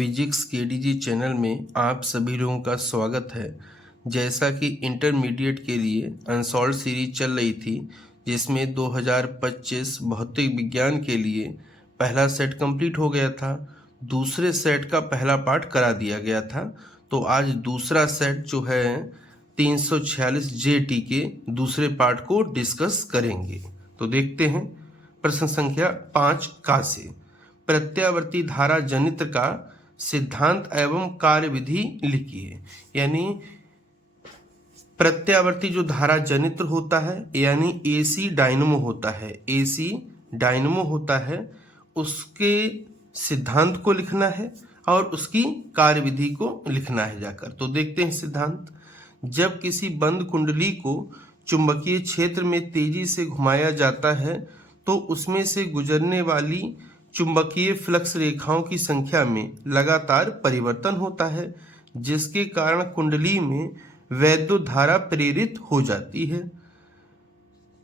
Physics केडीजी channel में आप सभी लोगों का स्वागत है। जैसा कि इंटरमीडिएट के लिए अनसॉल्व सीरीज चल रही थी, जिसमें 2025 भौतिक विज्ञान के लिए पहला सेट कंप्लीट हो गया था, दूसरे सेट का पहला पार्ट करा दिया गया था। तो आज दूसरा सेट जो है 346 जेटी के दूसरे पार्ट को डिस्कस करेंगे। तो देखते हैं प्रश्न संख्या 5 का से प्रत्यावर्ती धारा जनित्र का सिद्धांत एवं कार्यविधि लिखिए। यानी प्रत्यावर्ती जो धारा जनित्र होता है यानी एसी डायनमो होता है, उसके सिद्धांत को लिखना है और उसकी कार्यविधि को लिखना है जाकर। तो देखते हैं सिद्धांत। जब किसी बंद कुंडली को चुंबकीय क्षेत्र में तेजी से घुमाया जाता है तो उसमें से गुजरने वाली चुंबकीय फ्लक्स रेखाओं की संख्या में लगातार परिवर्तन होता है, जिसके कारण कुंडली में वैद्युत धारा प्रेरित हो जाती है।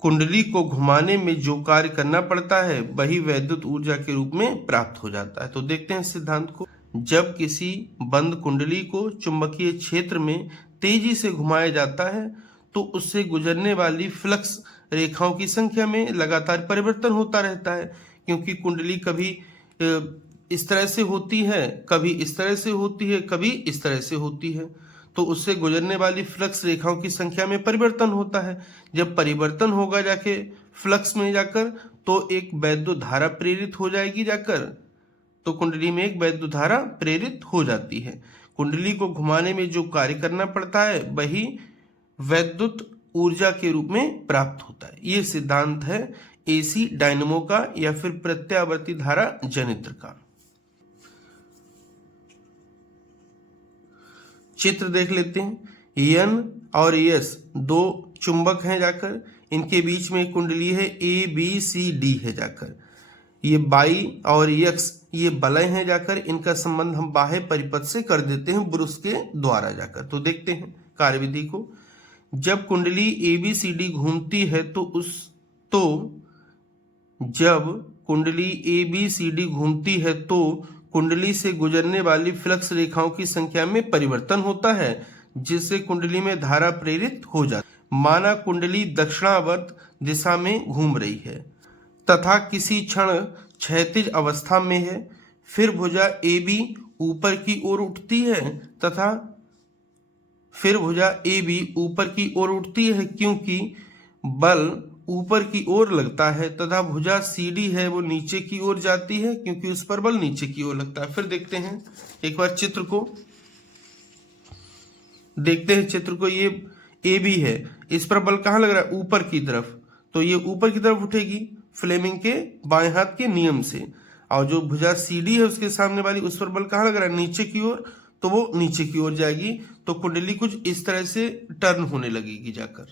कुंडली को घुमाने में जो कार्य करना पड़ता है वही वैद्युत ऊर्जा के रूप में प्राप्त हो जाता है। तो देखते हैं सिद्धांत को। जब किसी बंद कुंडली को चुंबकीय क्षेत्र में तेजी से घुमाया जाता है तो उससे गुजरने वाली फ्लक्स रेखाओं की संख्या में लगातार परिवर्तन होता रहता है, क्योंकि कुंडली कभी इस तरह से होती है, कभी इस तरह से होती है, कभी इस तरह से होती है। तो उससे गुजरने वाली फ्लक्स रेखाओं की संख्या में परिवर्तन होता है। जब परिवर्तन होगा जाके फ्लक्स में जाकर तो एक वैद्युत धारा प्रेरित हो जाएगी जाकर, तो कुंडली में एक वैद्युत धारा प्रेरित हो जाती है। कुंडली को घुमाने में जो कार्य करना पड़ता है वही वैद्युत ऊर्जा के रूप में प्राप्त होता है। ये सिद्धांत है एसी डायनमो का या फिर प्रत्यावर्ती धारा जनित्र का। चित्र देख लेते हैं। एन और एस दो चुंबक हैं जाकर, इनके बीच में कुंडली है ए बी सी डी है जाकर। ये बाई और एक्स ये बलय हैं जाकर, इनका संबंध हम बाह्य परिपथ से कर देते हैं ब्रुश के द्वारा जाकर। तो देखते हैं कार्यविधि को। जब कुंडली ए बी सी डी घूमती है जब कुंडली ए बी सी डी घूमती है तो कुंडली से गुजरने वाली फ्लक्स रेखाओं की संख्या में परिवर्तन होता है, जिससे कुंडली में धारा प्रेरित हो जाती है। माना कुंडली दक्षिणावर्त दिशा में घूम रही है तथा किसी क्षण क्षैतिज अवस्था में है, फिर भुजा ए बी ऊपर की ओर उठती है क्योंकि बल ऊपर की ओर लगता है, तथा भुजा सीडी है वो नीचे की ओर जाती है क्योंकि उस पर बल नीचे की ओर लगता है। फिर देखते हैं एक बार चित्र को। ये ए बी है, इस पर बल कहाँ लग रहा है? ऊपर की तरफ। तो ये ऊपर की तरफ उठेगी फ्लेमिंग के बाएं हाथ के नियम से, और जो भुजा सीडी है उसके सामने वाली, उस पर बल कहाँ लग रहा है? नीचे की ओर, तो वो नीचे की ओर जाएगी। तो कुंडली कुछ इस तरह से टर्न होने लगेगी जाकर।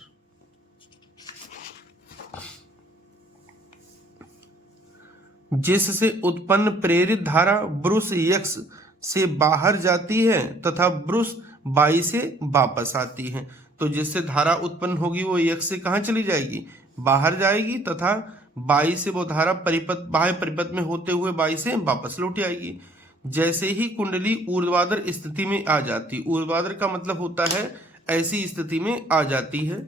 जिससे उत्पन्न प्रेरित धारा ब्रुश एक्स से बाहर जाती है तथा ब्रुश बाई से वापस आती है। तो जिससे धारा उत्पन्न होगी वो एक्स से कहाँ चली जाएगी? बाहर जाएगी, तथा बाई से वो धारा बाह्य परिपथ में होते हुए बाई से वापस लौट आएगी। जैसे ही कुंडली ऊर्ध्वाधर स्थिति में आ जाती, ऊर्ध्वाधर का मतलब होता है ऐसी स्थिति में आ जाती है,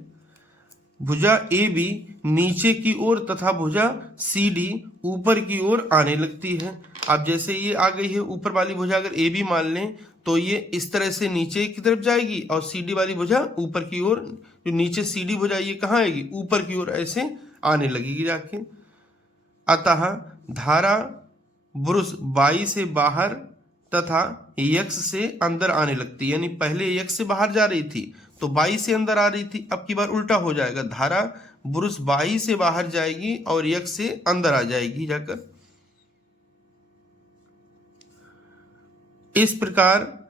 भुजा ए बी नीचे की ओर तथा भुजा सी डी ऊपर की ओर आने लगती है। अब जैसे ये आ गई है ऊपर वाली भुजा, अगर ए बी मान लें तो ये इस तरह से नीचे की तरफ जाएगी, और सी डी वाली भुजा ऊपर की ओर, जो नीचे सी डी भुजा ये कहाँ आएगी? ऊपर की ओर ऐसे आने लगेगी जाके। अतः धारा ब्रुश बाई से बाहर तथा एक्स से अंदर आने लगती है। यानी पहले एक्स से बाहर जा रही थी तो बाई से अंदर आ रही थी, अब की बार उल्टा हो जाएगा, धारा ब्रुश बाई से बाहर जाएगी और एक्स से अंदर आ जाएगी जाकर। इस प्रकार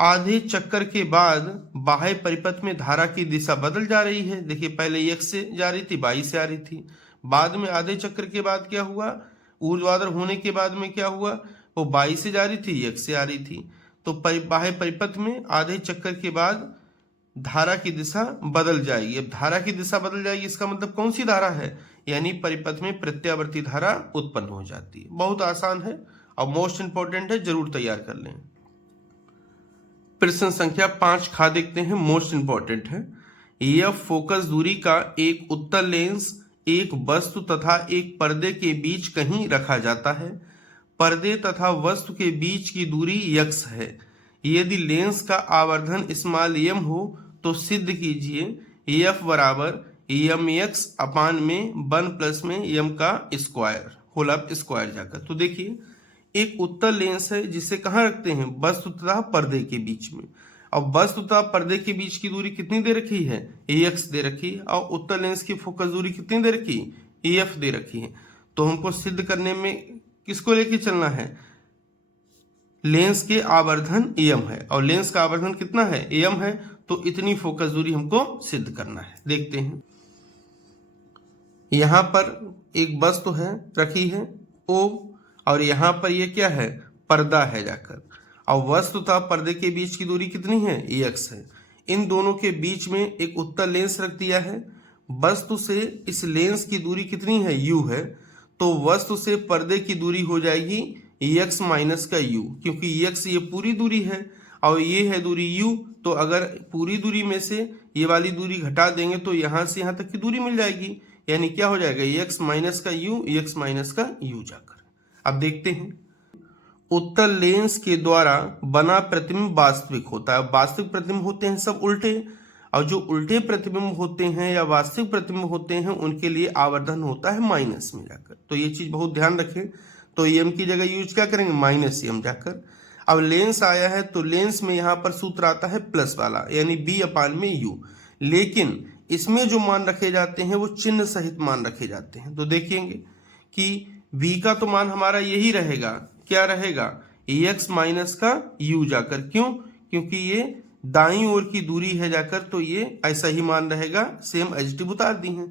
आधे चक्कर के बाद बाह्य परिपथ में धारा की दिशा बदल जा रही है। देखिए पहले एक्स से जा रही थी, बाई से आ रही थी, बाद में आधे चक्कर के बाद क्या हुआ? ऊर्ध्वाधर होने के बाद में क्या हुआ? वो बाई से जा रही थी, एक्स से आ रही थी। तो बाह्य परिपथ में आधे चक्कर के बाद धारा की दिशा बदल जाएगी। अब धारा की दिशा बदल जाएगी, इसका मतलब कौन सी धारा है? यानी परिपथ में प्रत्यावर्ती धारा उत्पन्न हो जाती है। बहुत आसान है और मोस्ट इंपॉर्टेंट है, जरूर तैयार कर लें। प्रश्न संख्या 5 खा देखते हैं, मोस्ट इंपॉर्टेंट है। यह फोकस दूरी का एक उत्तल लेंस एक वस्तु तथा एक पर्दे के बीच कहीं रखा जाता है। पर्दे तथा वस्तु के बीच की दूरी x है। यदि लेंस का आवर्धन स्मॉल m हो तो सिद्ध कीजिए f बराबर mx अपान में 1 प्लस में m का स्क्वायर होल ऑफ स्क्वायर जाकर। तो देखिए एक उत्तल लेंस है जिसे कहाँ रखते हैं, वस्तु तथा पर्दे के बीच में। अब वस्तु तथा पर्दे के बीच की दूरी कितनी दे रखी है, ax दे रखी है, और उत्तल लेंस की फोकस दूरी कितनी दे रखी है, af दे रखी है। तो हमको सिद्ध करने में किसको लेके चलना है, लेंस के आवर्धन m है, और लेंस का आवर्धन कितना है, m है, तो इतनी फोकस दूरी हमको सिद्ध करना है। देखते हैं, यहां पर एक वस्तु है रखी है O, और यहां पर ये क्या है, पर्दा है जाकर, और वस्तु तथा पर्दे के बीच की दूरी कितनी है, ax है। इन दोनों के बीच में एक उत्तल लेंस रख दिया है। वस्तु से इस लेंस की दूरी कितनी है, u है, तो वस्तु से पर्दे की दूरी हो जाएगी x माइनस का u, क्योंकि x ये पूरी दूरी है और ये है दूरी u। तो अगर पूरी दूरी में से ये वाली दूरी घटा देंगे तो यहां से यहां तक की दूरी मिल जाएगी, यानी क्या हो जाएगा, x माइनस का u, x माइनस का u जाकर। अब देखते हैं, उत्तल लेंस के द्वारा बना प्रतिबिंब वास्तविक होता है। वास्तविक प्रतिबिंब होते हैं सब उल्टे, और जो उल्टे प्रतिबिंब होते हैं या वास्तविक प्रतिबिंब होते हैं उनके लिए आवर्धन होता है माइनस में जाकर। तो ये चीज बहुत ध्यान रखें। तो m की जगह यूज क्या करेंगे, माइनस m जाकर। अब लेंस आया है तो लेंस में यहाँ पर सूत्र आता है प्लस वाला, यानी b अपान में u, लेकिन इसमें जो मान रखे जाते हैं वो चिन्ह सहित मान रखे जाते हैं। तो देखेंगे कि v का तो मान हमारा यही रहेगा, क्या रहेगा, ax माइनस का u जाकर। क्यों, क्योंकि ये दाईं ओर की दूरी है जाकर, तो ये ऐसा ही मान रहेगा, सेम एडजेक्टिव उतार दी है।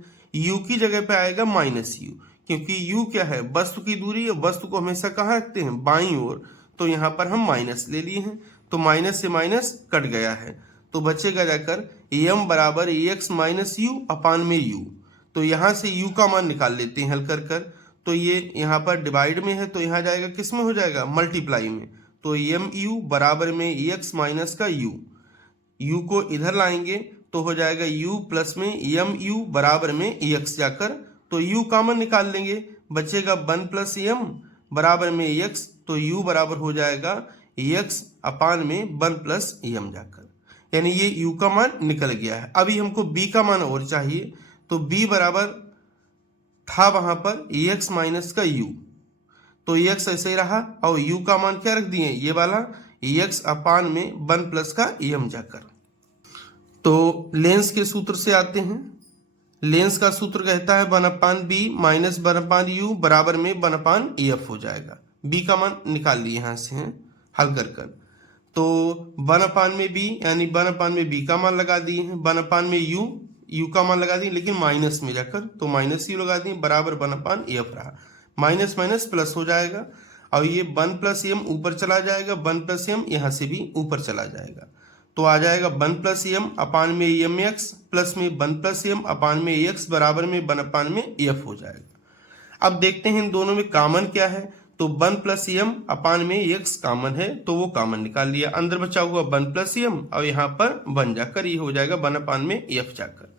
u की जगह पे आएगा माइनस u, क्योंकि u क्या है, वस्तु की दूरी है, वस्तु को हमेशा कहाँ रखते हैं, बाईं ओर, तो यहाँ पर हम माइनस ले लिए हैं, तो माइनस से माइनस कट गया है, तो बचेगा जाकर m बराबर ax माइनस u अपान में u। तो यहाँ से u का मान निकाल लेते हैं हल कर कर, तो ये यहाँ पर डिवाइड में है, तो यहाँ जाएगा किस में हो जाएगा, मल्टीप्लाई में। तो mu बराबर में ax माइनस का u, u को इधर लाएंगे तो हो जाएगा u प्लस में mu बराबर में ax जाकर। तो u कॉमन निकाल लेंगे, बचेगा 1 प्लस m बराबर में x, तो u बराबर हो जाएगा x अपान में 1 प्लस m जाकर, यानी ये u का मान निकल गया है। अभी हमको b का मान और चाहिए, तो b बराबर था वहां पर ax माइनस का u, तो x ऐसे ही रहा, और u का मान क्या रख दिए, ये वाला x अपान में 1 प्लस का m जाकर। तो लेंस के सूत्र से आते हैं, लेंस का सूत्र कहता है 1 अपान b माइनस 1 अपान u बराबर में 1 अपान f हो जाएगा। b का मान निकाल लिए यहाँ से हैं हल कर कर, तो 1 अपान में b यानी 1 अपान में b का मान लगा दिए हैं, 1 अपान में u का मान लगा दिए, लेकिन माइनस में जाकर, तो माइनस u लगा दिए, बराबर 1 अपान f रहा, माइनस माइनस प्लस हो जाएगा, और ये 1 प्लस m ऊपर चला जाएगा, 1 प्लस m यहाँ से भी ऊपर चला जाएगा, तो आ जाएगा 1 प्लस m अपान में mx प्लस में 1 प्लस m अपान में x बराबर में 1 अपान में f हो जाएगा। अब देखते हैं इन दोनों में कॉमन क्या है, तो 1 प्लस m अपान में x कॉमन है, तो वो कॉमन निकाल लिया, अंदर बचा हुआ 1 प्लस m, और यहाँ पर 1 जाकर ये हो जाएगा 1 अपान में f जाकर।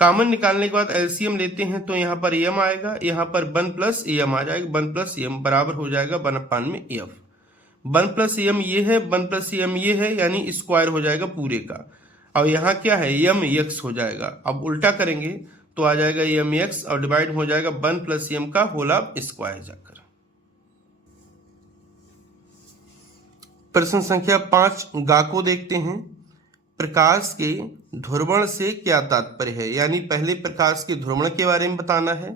कॉमन निकालने के बाद एलसीएम लेते हैं, तो यहाँ पर m आएगा, यहाँ पर 1 प्लस m आ जाएगा, 1 प्लस m बराबर हो जाएगा 1 अपान में f। 1 प्लस m ये है, 1 प्लस m ये है, यानी स्क्वायर हो जाएगा पूरे का, और यहाँ क्या है, m x हो जाएगा। अब उल्टा करेंगे तो आ जाएगा m x, और डिवाइड हो जाएगा 1 प्लस m का होल ऑफ स्क्वायर जाकर। प्रश्न संख्या 5 गा को देखते हैं, प्रकाश के ध्रुवण से क्या तात्पर्य है, यानी पहले प्रकाश के ध्रुवण के बारे में बताना है।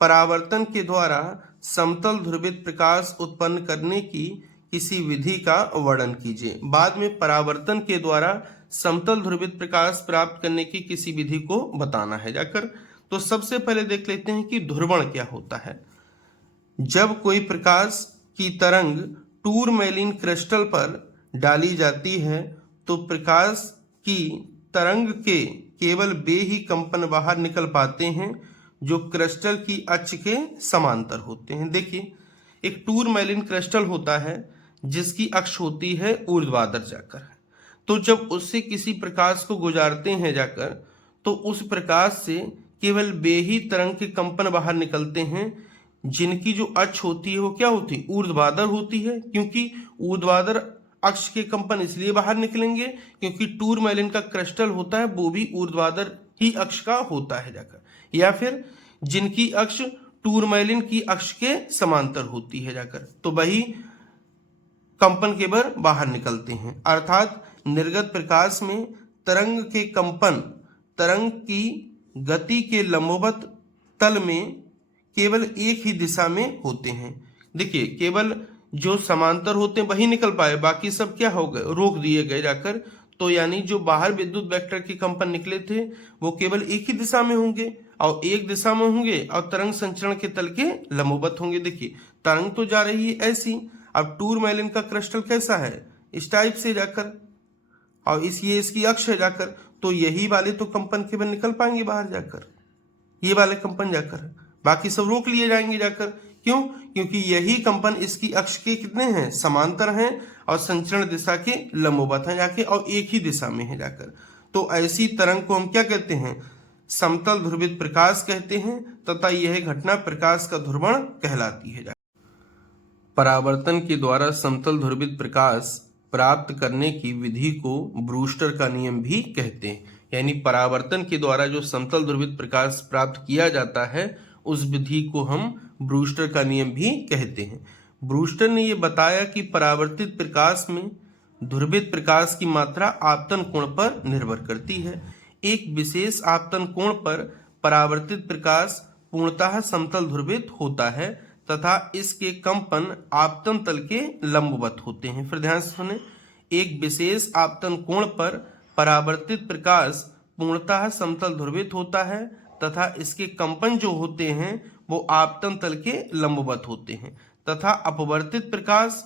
परावर्तन के द्वारा समतल ध्रुवित प्रकाश उत्पन्न करने की किसी विधि का वर्णन कीजिए। बाद में परावर्तन के द्वारा समतल ध्रुवित प्रकाश प्राप्त करने की किसी विधि को बताना है जाकर। तो सबसे पहले देख लेते हैं कि ध्रुवण क्या होता है। जब कोई प्रकाश की तरंग टूरमैलिन क्रिस्टल पर डाली जाती है तो प्रकाश की तरंग के केवल वे ही कंपन बाहर निकल पाते हैं जो क्रिस्टल की अक्ष के समांतर होते हैं। देखिए एक टूरमैलिन क्रिस्टल होता है जिसकी अक्ष होती है ऊर्ध्वाधर जाकर। तो जब उससे किसी प्रकाश को गुजारते हैं जाकर, तो उस प्रकाश से केवल वे ही तरंग के कंपन बाहर निकलते हैं जिनकी जो अक्ष होती है वो क्या होती है, ऊर्ध्वाधर होती है। क्योंकि ऊर्ध्वाधर अक्ष के कंपन इसलिए बाहर निकलेंगे क्योंकि टूरमैलिन का क्रिस्टल होता है वो भी ऊर्ध्वाधर ही अक्ष का होता है जाकर, या फिर जिनकी अक्ष टूरमैलिन की अक्ष के समांतर होती है जाकर, तो वही कंपन केवल बाहर निकलते हैं। अर्थात निर्गत प्रकाश में तरंग के कंपन तरंग की गति के लंबवत तल में केवल एक ही दिशा में होते हैं। देखिए, केवल जो समांतर होते हैं वही निकल पाए, बाकी सब क्या हो गए, रोक दिए गए जाकर। तो यानी जो बाहर विद्युत वेक्टर के कंपन निकले थे वो केवल एक ही दिशा में होंगे और एक दिशा में होंगे और तरंग संचरण के तल के लंबवत होंगे। देखिए, तरंग तो जा रही है ऐसी, अब टूरमैलिन का क्रिस्टल कैसा है, इस टाइप से जाकर, और ये इसकी अक्ष है जाकर, तो यही वाले तो कंपन केवल निकल पाएंगे बाहर जाकर, ये वाले कंपन जाकर, बाकी सब रोक लिए जाएंगे जाकर। क्यों? क्योंकि यही कंपन इसकी अक्ष के कितने हैं, समांतर हैं, और संचरण दिशा के लंबवत हैं जाके, और एक ही दिशा में है जाकर। तो ऐसी तरंग को हम क्या कहते हैं, समतल ध्रुवित प्रकाश कहते हैं, तथा यह घटना प्रकाश का ध्रुवण कहलाती है। परावर्तन के द्वारा समतल ध्रुवित प्रकाश प्राप्त करने की विधि को ब्रूस्टर का नियम भी कहते हैं। यानी परावर्तन के द्वारा जो समतल ध्रुवित प्रकाश प्राप्त किया जाता है उस विधि को हम ब्रूस्टर का नियम भी कहते हैं। ब्रूस्टर ने यह बताया कि परावर्तित प्रकाश में ध्रुवित प्रकाश की मात्रा आपतन कोण पर निर्भर करती है। एक विशेष आपतन कोण पर परावर्तित प्रकाश पूर्णतः समतल ध्रुवित होता है तथा इसके कंपन आपतन तल के लंबवत होते हैं। फिर ध्यान से सुने, एक विशेष आपतन कोण पर परावर्तित प्रकाश पूर्णतः समतल ध्रुवित होता है तथा इसके कंपन जो होते हैं वो आपतन तल के लंबवत होते हैं, तथा अपवर्तित प्रकाश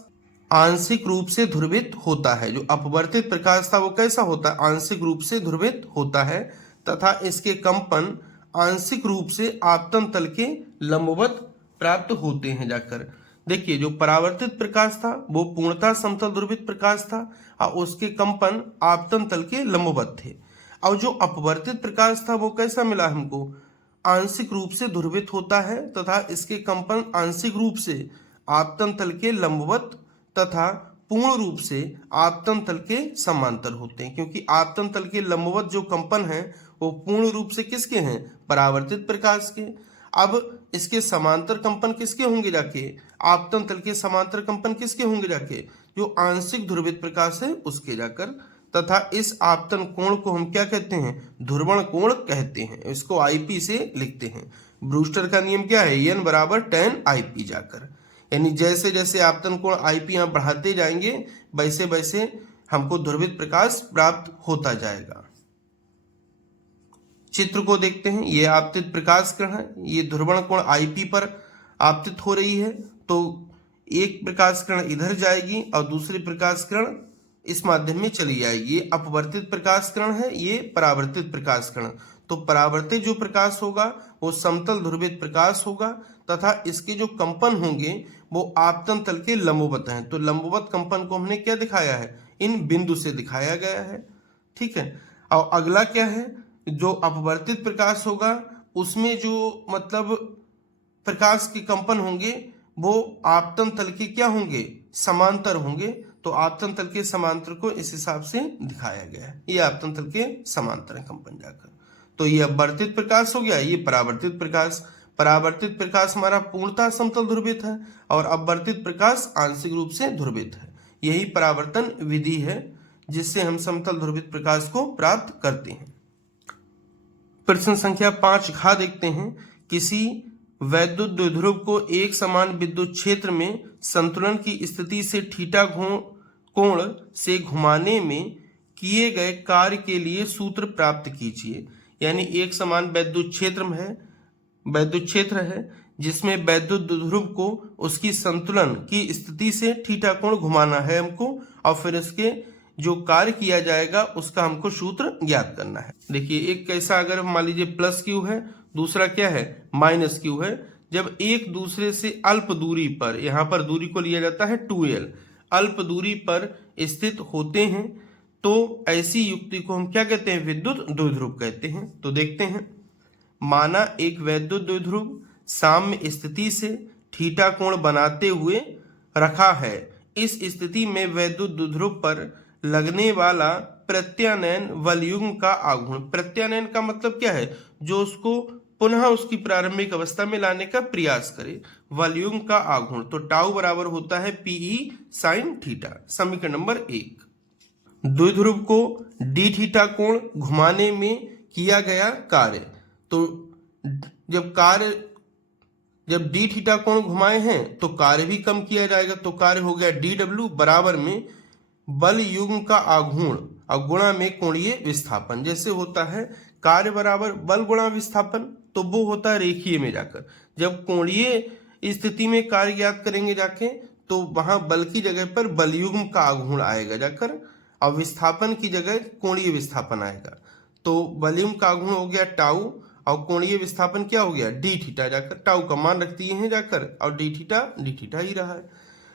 आंशिक रूप से ध्रुवित होता है। जो अपवर्तित प्रकाश था वो कैसा होता है, आंशिक रूप से ध्रुवित होता है, तथा इसके कंपन आंशिक रूप से आपतन तल के लंबवत प्राप्त होते हैं जाकर। देखिए, जो परावर्तित प्रकाश था वो पूर्णतः समतल ध्रुवित प्रकाश था और उसके कंपन आपतन तल के लंबवत थे, और जो अपवर्तित प्रकाश था वो कैसा मिला हमको, आंशिक रूप से ध्रुवित होता है तथा इसके कंपन आंशिक रूप से आपतन तल के लंबवत तथा पूर्ण रूप से आपतन तल के समांतर होते हैं। क्योंकि आपतन तल के लंबवत जो कंपन है वो पूर्ण रूप से किसके हैं, परावर्तित प्रकाश के। अब इसके समांतर कंपन किसके होंगे जाके, आपतन तल के समांतर कंपन किसके होंगे जाके, जो आंशिक ध्रुवित प्रकाश है उसके जाकर, तथा इस आपतन कोण को हम क्या कहते हैं, ध्रुवण कोण कहते हैं। इसको आईपी से लिखते हैं। ब्रूस्टर का नियम क्या है, n बराबर tan आईपी जाकर, यानी जैसे जैसे आपतन कोण आईपी यहाँ बढ़ाते जाएंगे वैसे वैसे हमको ध्रुवित प्रकाश प्राप्त होता जाएगा। चित्र को देखते हैं, ये आपतित प्रकाश किरण है, ये ध्रुवण कोण आईपी पर आपतित हो रही है, तो एक प्रकाश किरण इधर जाएगी और दूसरी प्रकाश किरण इस माध्यम में चली जाएगी। ये अपवर्तित प्रकाश किरण है, ये परावर्तित प्रकाश किरण। तो परावर्तित जो प्रकाश होगा वो समतल ध्रुवित प्रकाश होगा तथा इसके जो कंपन होंगे वो आपतन तल के लंबवत हैं। तो लंबवत कंपन को हमने क्या दिखाया है, इन बिंदु से दिखाया गया है, ठीक है। और अगला क्या है, जो अपवर्तित प्रकाश होगा उसमें जो मतलब प्रकाश के कंपन होंगे वो आपतन तल के क्या होंगे, समांतर होंगे। तो आपतन तल के समांतर को इस हिसाब से दिखाया गया है, ये आपतन तल के समांतर कंपन जाकर। तो ये अपवर्तित प्रकाश हो गया, ये परावर्तित प्रकाश। परावर्तित प्रकाश हमारा पूर्णतः समतल ध्रुवित है और अपवर्तित प्रकाश आंशिक रूप से ध्रुवित है। यही परावर्तन विधि है जिससे हम समतल ध्रुवित प्रकाश को प्राप्त करते हैं। प्रश्न संख्या 5 घ देखते हैं। किसी वैद्युत द्विध्रुव को एक समान विद्युत क्षेत्र में संतुलन की स्थिति से थीटा कोण से घुमाने में किए गए कार्य के लिए सूत्र प्राप्त कीजिए। यानी एक समान वैद्युत क्षेत्र है जिसमें वैद्युत द्विध्रुव को उसकी संतुलन की स्थिति से थीटा कोण घुमाना है हमको, और फिर उसके जो कार्य किया जाएगा उसका हमको सूत्र ज्ञात करना है। देखिए, एक कैसा, अगर मान लीजिए प्लस क्यू है, दूसरा क्या है माइनस क्यू है, जब एक दूसरे से अल्प दूरी पर, यहां पर दूरी को लिया जाता है 2l, अल्प दूरी पर स्थित होते हैं तो ऐसी युक्ति को हम क्या कहते हैं? विद्युत द्विध्रुव कहते हैं। तो देखते हैं, माना एक वैद्युत द्विध्रुव साम्य स्थिति से थीटा कोण बनाते हुए रखा है। इस स्थिति में वैद्युत द्विध्रुव पर लगने वाला प्रत्यानयन वलयुग्म का आघूर्ण, प्रत्यानयन का मतलब क्या है? जो उसको पुनः उसकी प्रारंभिक अवस्था में लाने का प्रयास करे, वलयुग्म का आघूर्ण। तो टाउ बराबर होता है पीई साइन थीटा, समीकरण नंबर 1। द्विध्रुव को डी थीटा कोण घुमाने में किया गया कार्य, तो जब डी थीटा कोण घुमाए हैं तो कार्य भी कम किया जाएगा, तो कार्य हो गया डी डब्ल्यू बराबर में बल युग्म का आघूर्ण और गुणा में कोणीय विस्थापन। जैसे होता है कार्य बराबर बल गुणा विस्थापन, तो वो होता है रेखीय में जाकर। जब कोणीय स्थिति में कार्य ज्ञात करेंगे जाके, तो वहां बल की जगह पर बल युग्म का आघूर्ण आएगा जाकर, और विस्थापन की जगह कोणीय विस्थापन आएगा। तो बल युग्म का आघूर्ण हो गया टाउ और कोणीय विस्थापन क्या हो गया? D theta. जाकर टाउ का मान रख दिए हैं जाकर, और डी थीटा ही रहा है।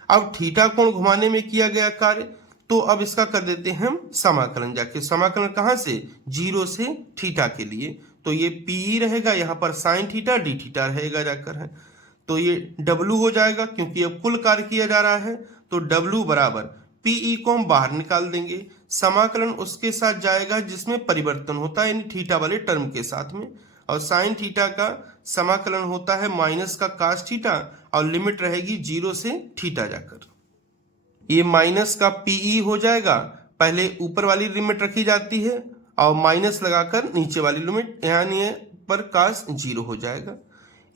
अब थीटा कोण घुमाने में किया गया कार्य, तो अब इसका कर देते हैं हम समाकलन। जाके समाकलन कहां से? 0 से थीटा के लिए, तो ये पीई रहेगा, यहाँ पर साइन थीटा डी थीटा रहेगा जाकर है। तो ये डब्ल्यू हो जाएगा, क्योंकि अब कुल कार्य किया जा रहा है, तो डब्ल्यू बराबर पीई को हम बाहर निकाल देंगे। समाकलन उसके साथ जाएगा जिसमें परिवर्तन होता है, यानी थीटा वाले टर्म के साथ में, और साइन थीटा का समाकलन होता है माइनस का कास थीटा, और लिमिट रहेगी 0 से थीटा जाकर। ये माइनस का पीई हो जाएगा, पहले ऊपर वाली लिमिट रखी जाती है और माइनस लगाकर नीचे वाली लिमिट, यानी पर कास 0 हो जाएगा।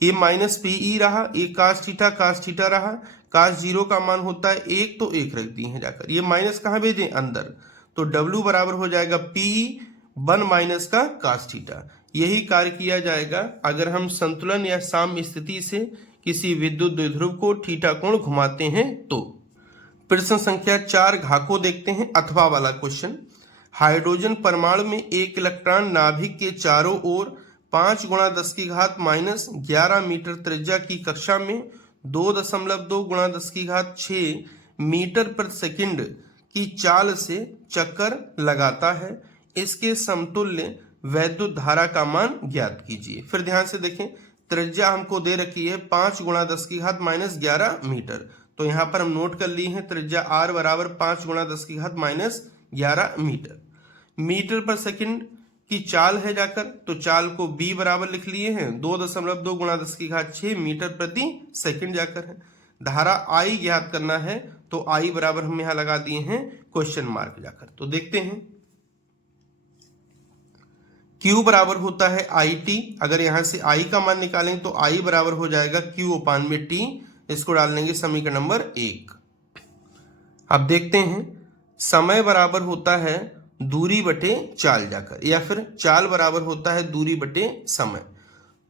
ये माइनस पीई रहा, ये कास थीटा रहा, कास 0 का मान होता है 1, तो 1 रख दिए हैं जाकर। ये माइनस कहाँ भेजें? अंदर, तो डब्ल्यू बराबर हो जाएगा पीई 1 माइनस का कास थीटा। यही कार्य किया जाएगा अगर हम संतुलन या साम्य स्थिति से किसी विद्युत द्विध्रुव को थीटा कोण घुमाते हैं तो। प्रश्न संख्या 4 घ को देखते हैं, अथवा वाला क्वेश्चन। हाइड्रोजन परमाणु में एक इलेक्ट्रॉन नाभिक के चारों ओर 5 × 10 - 11 मीटर त्रिज्या की कक्षा में 2.2 × 10 6 मीटर प्रति सेकंड की चाल से चक्कर लगाता है। इसके समतुल्य वैद्युत धारा का मान ज्ञात कीजिए। फिर ध्यान से देखें, त्रिज्या हमको दे रखी है 5 × 10 11 मीटर, तो यहाँ पर हम नोट कर लिए हैं त्रिज्या r बराबर 5 × 10 11 मीटर। मीटर पर सेकंड की चाल है जाकर, तो चाल को b बराबर लिख लिए हैं 2.2 × 10 6 मीटर प्रति सेकंड जाकर है। धारा I ज्ञात करना है, तो I बराबर हम यहाँ लगा दिए हैं क्वेश्चन मार्क जाकर। तो देखते हैं, Q बराबर होता है IT। अगर यहां से I का मान निकालें तो I बराबर हो जाएगा Q/T। इसको डाल लेंगे समीकरण नंबर 1। अब देखते हैं, समय बराबर होता है दूरी बटे चाल जाकर, या फिर चाल बराबर होता है दूरी बटे समय।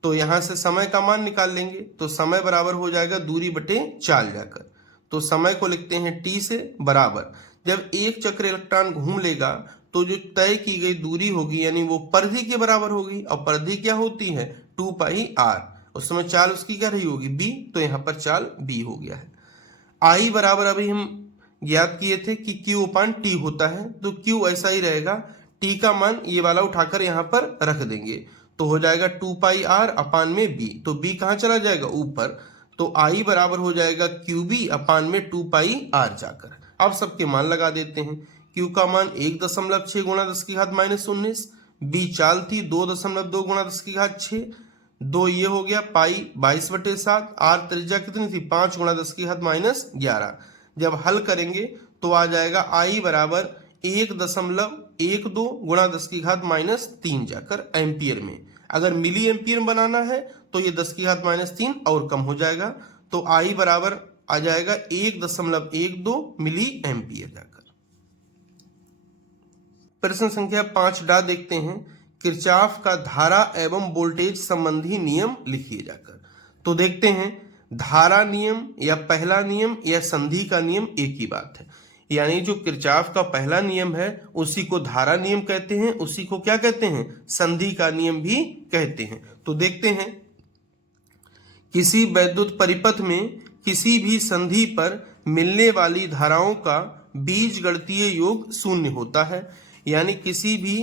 तो यहां से समय का मान निकाल लेंगे, तो समय बराबर हो जाएगा दूरी बटे चाल जाकर। तो समय को लिखते हैं T से बराबर, जब एक चक्र इलेक्ट्रॉन घूम लेगा तो जो तय की गई दूरी होगी, यानी वो परिधि के बराबर होगी, और परिधि क्या होती है? 2πr। उस समय चाल उसकी क्या रही होगी? b, तो यहाँ पर चाल b हो गया है। I बराबर अभी हम ज्ञात किए थे कि Q/T होता है, तो Q ऐसा ही रहेगा, T का मान ये वाला उठाकर यहाँ पर रख देंगे, तो हो जाएगा 2πr/b। तो b कहाँ चला जाएगा? ऊपर, तो I बराबर हो जाएगा QB/2πr जाकर। अब सबके मान लगा देते हैं। Q का मान 1.6 × 10 - 19, B चाल थी 2.2 × 10 6, 2 ये हो गया, पाई 22/7, R त्रिज्या कितनी थी? 5 × 10 - 11। जब हल करेंगे तो आ जाएगा I बराबर 1.12 × 10 - 3 जाकर एम्पियर में। अगर मिली एम्पियर में बनाना है तो ये 10 - 3 और कम हो जाएगा, तो I बराबर आ जाएगा 1.12 मिली एम्पियर जाकर। प्रश्न संख्या 5 डा देखते हैं, किरचॉफ का धारा एवं वोल्टेज संबंधी नियम लिखिए जाकर। तो देखते हैं, धारा नियम या पहला नियम या संधि का नियम एक ही बात है, यानी जो किरचॉफ का पहला नियम है उसी को धारा नियम कहते हैं, उसी को क्या कहते हैं? संधि का नियम भी कहते हैं। तो देखते हैं, किसी वैद्युत परिपथ में किसी भी संधि पर मिलने वाली धाराओं का बीजगणितीय योग शून्य होता है। यानी किसी भी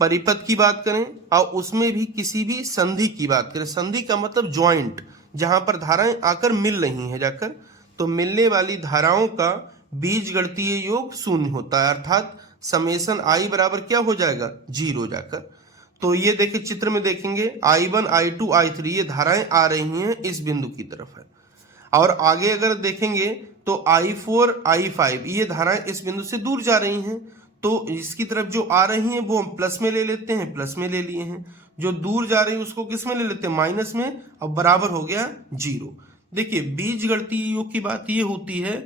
परिपथ की बात करें और उसमें भी किसी भी संधि की बात करें, संधि का मतलब ज्वाइंट, जहां पर धाराएं आकर मिल रही हैं जाकर, तो मिलने वाली धाराओं का बीजगणितीय योग शून्य होता है, अर्थात समेशन आई बराबर क्या हो जाएगा, 0 जाकर। तो ये देखिए चित्र में देखेंगे I1 I2 I3 ये धाराएं आ रही हैं इस बिंदु की तरफ है, और आगे अगर देखेंगे तो I4 I5 ये धाराएं इस बिंदु से दूर जा रही हैं, तो इसकी तरफ जो आ रही हैं वो हम प्लस में ले लेते हैं, प्लस में ले लिए हैं, जो दूर जा रही है उसको किस में ले लेते हैं, माइनस में, अब बराबर हो गया 0। देखिए बीजगणितीय योग की बात ये होती है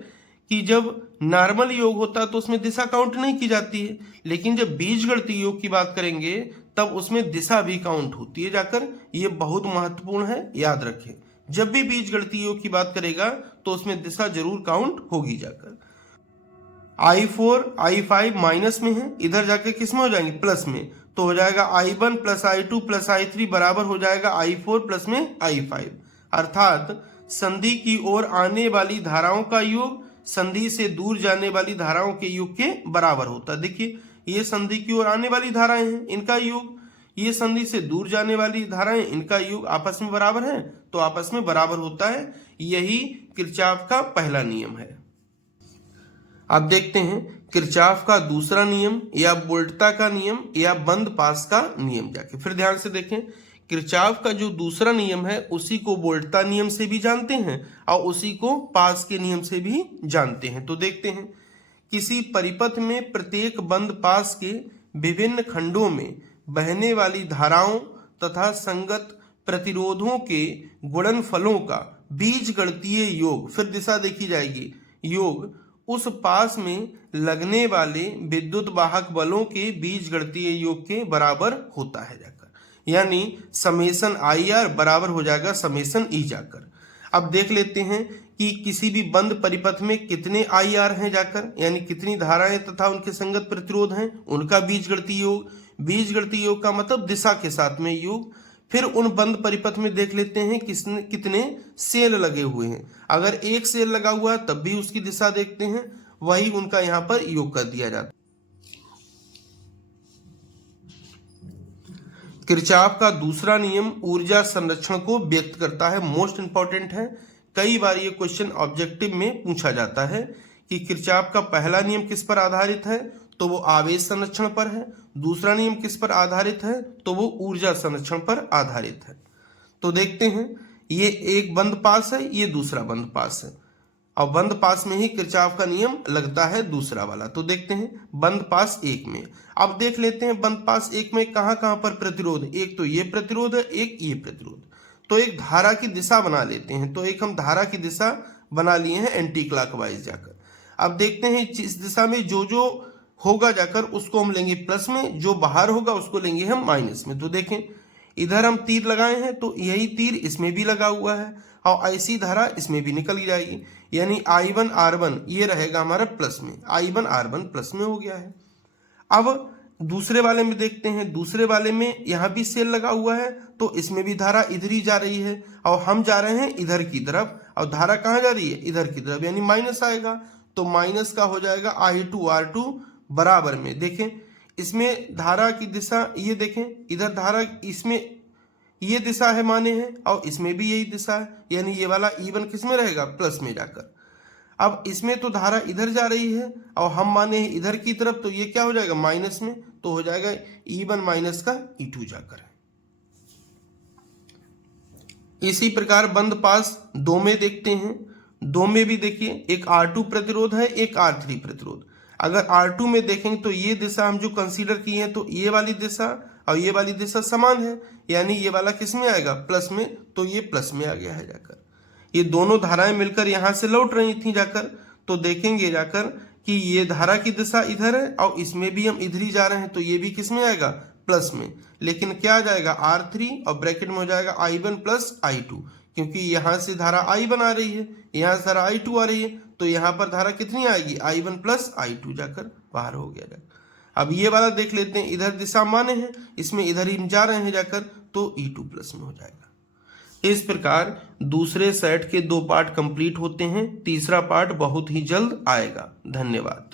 कि जब नॉर्मल योग होता है तो उसमें दिशा काउंट नहीं की जाती है, लेकिन जब बीजगणितीय योग की बात करेंगे तब उसमें दिशा भी काउंट होती है जाकर। ये बहुत महत्वपूर्ण है, याद रखें, जब भी बीजगणितीय योग की बात करेगा तो उसमें दिशा जरूर काउंट होगी जाकर। I4 I5 माइनस में है, इधर जाके किस में हो जाएंगे, प्लस में, तो हो जाएगा I1 plus I2 plus I3 बराबर हो जाएगा I4 प्लस में I5, अर्थात संधि की ओर आने वाली धाराओं का योग संधि से दूर जाने वाली धाराओं के योग के बराबर होता है। देखिए ये संधि की ओर आने वाली धाराएं हैं, इनका योग, ये संधि से दूर जाने वाली धाराएं, इनका योग आपस में बराबर है, तो आपस में बराबर होता है। यही किरचॉफ का पहला नियम है। अब देखते हैं किरचॉफ का दूसरा नियम, या वोल्टता का नियम, या बंद पास का नियम जाके। फिर ध्यान से देखें, किरचॉफ का जो दूसरा नियम है उसी को वोल्टता नियम से भी जानते हैं और उसी को पास के नियम से भी जानते हैं। तो देखते हैं, किसी परिपथ में प्रत्येक बंद पास के विभिन्न खंडों में बहने वाली धाराओं तथा संगत प्रतिरोधों के गुणनफलों का बीजगणितीय योग, फिर दिशा देखी जाएगी, योग उस पास में लगने वाले विद्युत वाहक बलों के बीजगणितीय योग के बराबर होता है जाकर। यानी समेशन IR बराबर हो जाएगा समेशन E जाकर। अब देख लेते हैं कि किसी भी बंद परिपथ में कितने IR हैं जाकर, यानी कितनी धाराएं तथा उनके संगत प्रतिरोध हैं, उनका बीजगणितीय योग। बीजगणितीय योग का मतलब दिशा के साथ में योग। फिर उन बंद परिपथ में देख लेते हैं कितने सेल लगे हुए हैं, अगर एक सेल लगा हुआ है तब भी उसकी दिशा देखते हैं, वही उनका यहाँ पर योग कर दिया जाता है। किरचॉफ का दूसरा नियम ऊर्जा संरक्षण को व्यक्त करता है, मोस्ट इंपॉर्टेंट है, कई बार ये क्वेश्चन ऑब्जेक्टिव में पूछा जाता है कि किरचॉफ का पहला नियम किस पर आधारित है, तो वो आवेश संरक्षण पर है। दूसरा नियम किस पर आधारित है, तो वो ऊर्जा संरक्षण पर आधारित है। तो देखते हैं, ये एक बंद पास है, ये दूसरा बंद पास है, और बंद पास में ही किरचॉफ का नियम लगता है दूसरा वाला। तो देखते हैं बंद पास 1 में, अब देख लेते हैं बंद पास 1 में कहां कहां पर प्रतिरोध है, एक तो ये प्रतिरोध है, एक ये प्रतिरोध। तो एक धारा की दिशा बना लेते हैं, तो एक हम धारा की दिशा बना लिए हैं एंटी क्लॉकवाइज जाकर। अब देखते हैं इस दिशा में जो जो होगा जाकर उसको हम लेंगे प्लस में, जो बाहर होगा उसको लेंगे हम माइनस में। तो देखें इधर हम तीर लगाए हैं तो यही तीर इसमें भी लगा हुआ है, और ऐसी धारा इसमें भी निकल जाएगी, यानी I1 R1 ये रहेगा हमारा प्लस में, I1 R1 प्लस में हो गया है। अब दूसरे वाले में देखते हैं, दूसरे वाले में यहाँ भी सेल लगा हुआ है, तो इसमें भी धारा इधर ही जा रही है, और हम जा रहे हैं इधर की तरफ, और धारा कहाँ जा रही है, इधर की तरफ, यानी माइनस आएगा, तो माइनस का हो जाएगा I2 R2 बराबर में। देखें इसमें धारा की दिशा, ये देखें इधर धारा, इसमें ये दिशा है माने हैं, और इसमें भी यही दिशा है, यानी ये वाला E1 किस में रहेगा, प्लस में जाकर। अब इसमें तो धारा इधर जा रही है और हम माने हैं इधर की तरफ, तो ये क्या हो जाएगा, माइनस में, तो हो जाएगा E1 माइनस का E2 जाकर। इसी प्रकार बंद पास 2 में देखते हैं, 2 में भी देखिए एक R2 प्रतिरोध है, एक R3 प्रतिरोध। अगर R2 में देखेंगे तो ये दिशा हम जो कंसीडर किए हैं, तो ये वाली दिशा और ये वाली दिशा समान है, यानी ये वाला किस में आएगा, प्लस में, तो ये प्लस में आ गया है जाकर। ये दोनों धाराएं मिलकर यहां से लौट रही थी जाकर, तो देखेंगे जाकर कि ये धारा की दिशा इधर है और इसमें भी हम इधर ही जा रहे हैं, तो ये भी किस में आएगा, प्लस में। लेकिन क्या आ जाएगा, R3 और ब्रैकेट में हो जाएगा I1 प्लस I2, क्योंकि यहां से धारा I1 आ रही है, यहां से धारा I2 आ रही है, तो यहां पर धारा कितनी आएगी, I1 प्लस I2 जाकर बाहर हो गया जाकर। अब ये वाला देख लेते हैं, इधर दिशा माने हैं, इसमें इधर ही जा रहे हैं जाकर, तो E2 प्लस में हो जाएगा। इस प्रकार दूसरे सेट के 2 पार्ट कंप्लीट होते हैं, तीसरा पार्ट बहुत ही जल्द आएगा। धन्यवाद।